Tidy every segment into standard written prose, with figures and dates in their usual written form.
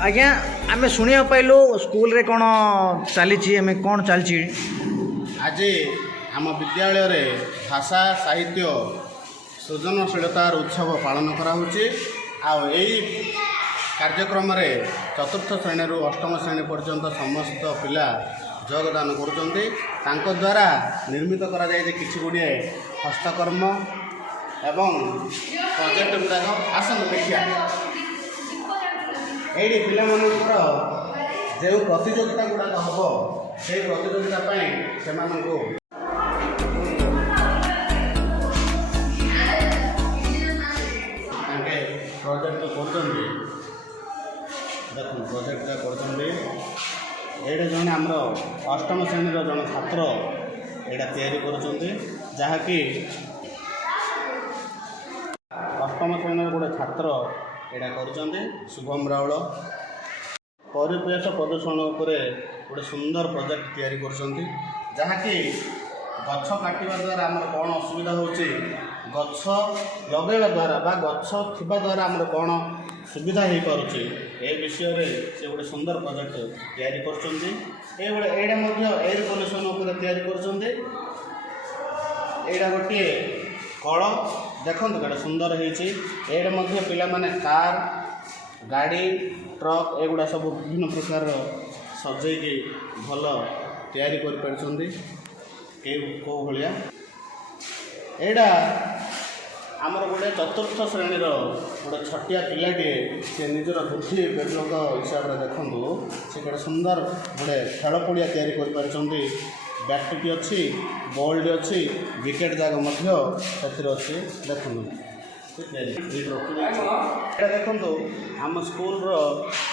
आज्ञा आम शुणा पाइलु स्कूल रे कौन चली कौन चलती आज आम विद्यालय रे भाषा साहित्य सृजनशीलतार उत्सव पालन कराऊँचे कार्यक्रम रे चतुर्थ श्रेणी रु अष्टम श्रेणी पर्यंत समस्त पिला योगदान कर द्वारा निर्मित करा जाए किछि गुड़िए हस्तकर्म एवं प्रोजेक्ट गुड़ाक आसन देखिया ये पिला जो प्रतियोगिता गुड़ाक हम से प्रतियोगिता से प्रोजेक्ट कर देखो प्रोजेक्ट कर जड़े आमर अष्टम श्रेणी जन छात्र यहाँ जहाँकि अष्टम श्रेणी गोटे छात्र यहाँ कर शुभम राउल परिवेश प्रदूषण उपर गोटे सुंदर प्रोजेक्ट तैयारी कर जहाँकि गछ काटिवा द्वारा आमर कौन असुविधा होची गछ लगेवा द्वारा बा गछ थिबा द्वारा आमर कौन सुविधा हो पारुची ए विषय रे से गोटे सुंदर प्रोजेक्ट तैयारी करछन्ती एडा मध्य एयर पोल्यूशन उपर तैयारी करछन्ती एडा गोटे कल देखंतु केडा सुंदर होईची एडा मध्य पिला माने कार गाड़ी ट्रक एगुड़ा सब विभिन्न प्रकार सजेकी भल तैयारी कर पारछन्ती को भाया एडा आमर गोटे चतुर्थ श्रेणी गोटे छटिया पिलाटे से निजर बुद्धि विवेक हिसाब से देखु से गोटे सुंदर गोटे खेल पड़िया तैयारी कर पारछन्ती बैटटी अच्छी बॉल अच्छी विकेट जाग अच्छी देखु देखु आम स्कूल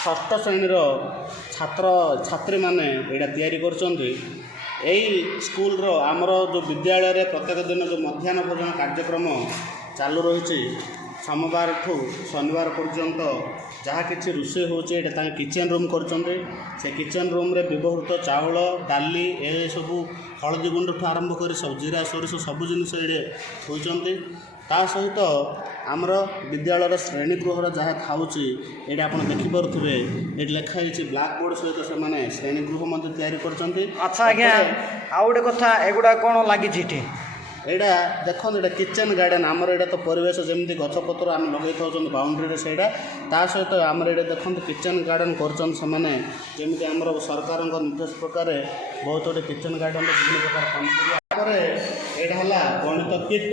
षष्ठ श्रेणी छात्र छात्री माने यहाँ तैयारी कर स्कूल आमर जो विद्यालय रे प्रत्येक दिन जो मध्याह्न भोजन कार्यक्रम चालू रही सोमवार ठू शनिवार पर्यंत जहाँ कि रोषे होचे किचेन रूम कर किचेन रूम रे व्यवहृत चाउल डाली ए सब हलदी गुंड ठू आरंभ कर सब जीरा सोरिष सब जिनस ये होती ता सहित आमर विद्यालय श्रेणी गृह जहाँ थाउची ये आप देखिपे ये लिखाई ब्लाक बोर्ड सहित से श्रेणी गृह तैयारी कर अच्छा आज्ञा आउ गोटे कथा एगुड़ा कौन लगी एटा देखो ये किचेन गार्डन आमर यहाँ तो परिवेश जमी गछपतर आम लगे था बाउंड्री से ता सहित आमर ये देखो किचेन गार्डन करमती आमर सरकार निर्देश प्रकार बहुत गोटे किचेन गार्डन विभिन्न प्रकार काम यहाँ गणित किट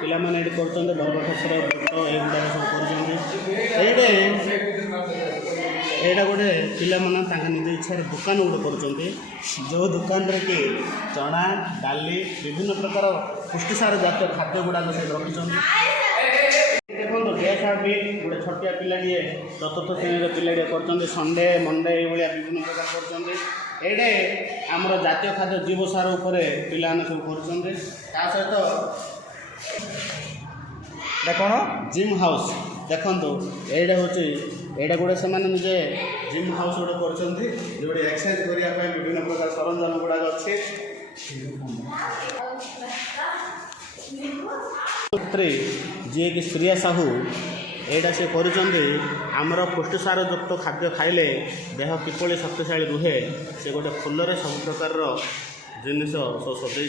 पिला माने कर बरगछर बट एगुड़ा सब कर एटा गोटे पिला माने निज इच्छा दुकान गोटे कर जो दुकान रे कि चना डाली विभिन्न प्रकार पुष्टिसार जातीय खाद्य गुड़ाक से रखिंट देखो डेसा भी गोटे छटिया पिलाटे चतुर्थ श्रेणी पिलाटे कर संडे मंडे ये विभिन्न प्रकार कर आमर जातीय खाद्य जीव सार उपर पिला सब कर कौन जिम हाउस देखु यहाँ हूँ यहाँ गोटे से निजे जिम हाउस गोटे कर एक्सरसाइज करने विभिन्न प्रकार सरंजाम गुड़ाक अच्छे जी कि श्रिया साहू यहाँ से करमर पुष्टिसार युक्त खाद्य खाइले देह किपरि शक्तिशाली रुहे से गोटे फुलरे सब प्रकार जिनिस सब सजाई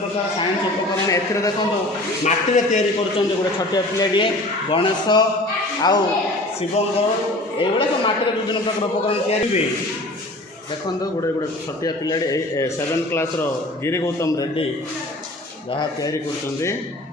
प्रकार साइंस उपकरण ए देखो मटी तैयारी कर गोटे छटिया पिलाटे गणेश आउ शिवंकर ये मटी विभिन्न प्रकार उपकरण तैयारी देखो गोटे गोटे छटिया पिलाटे 7th क्लास गिरी गौतम रेड्डी जहाँ तैयारी कर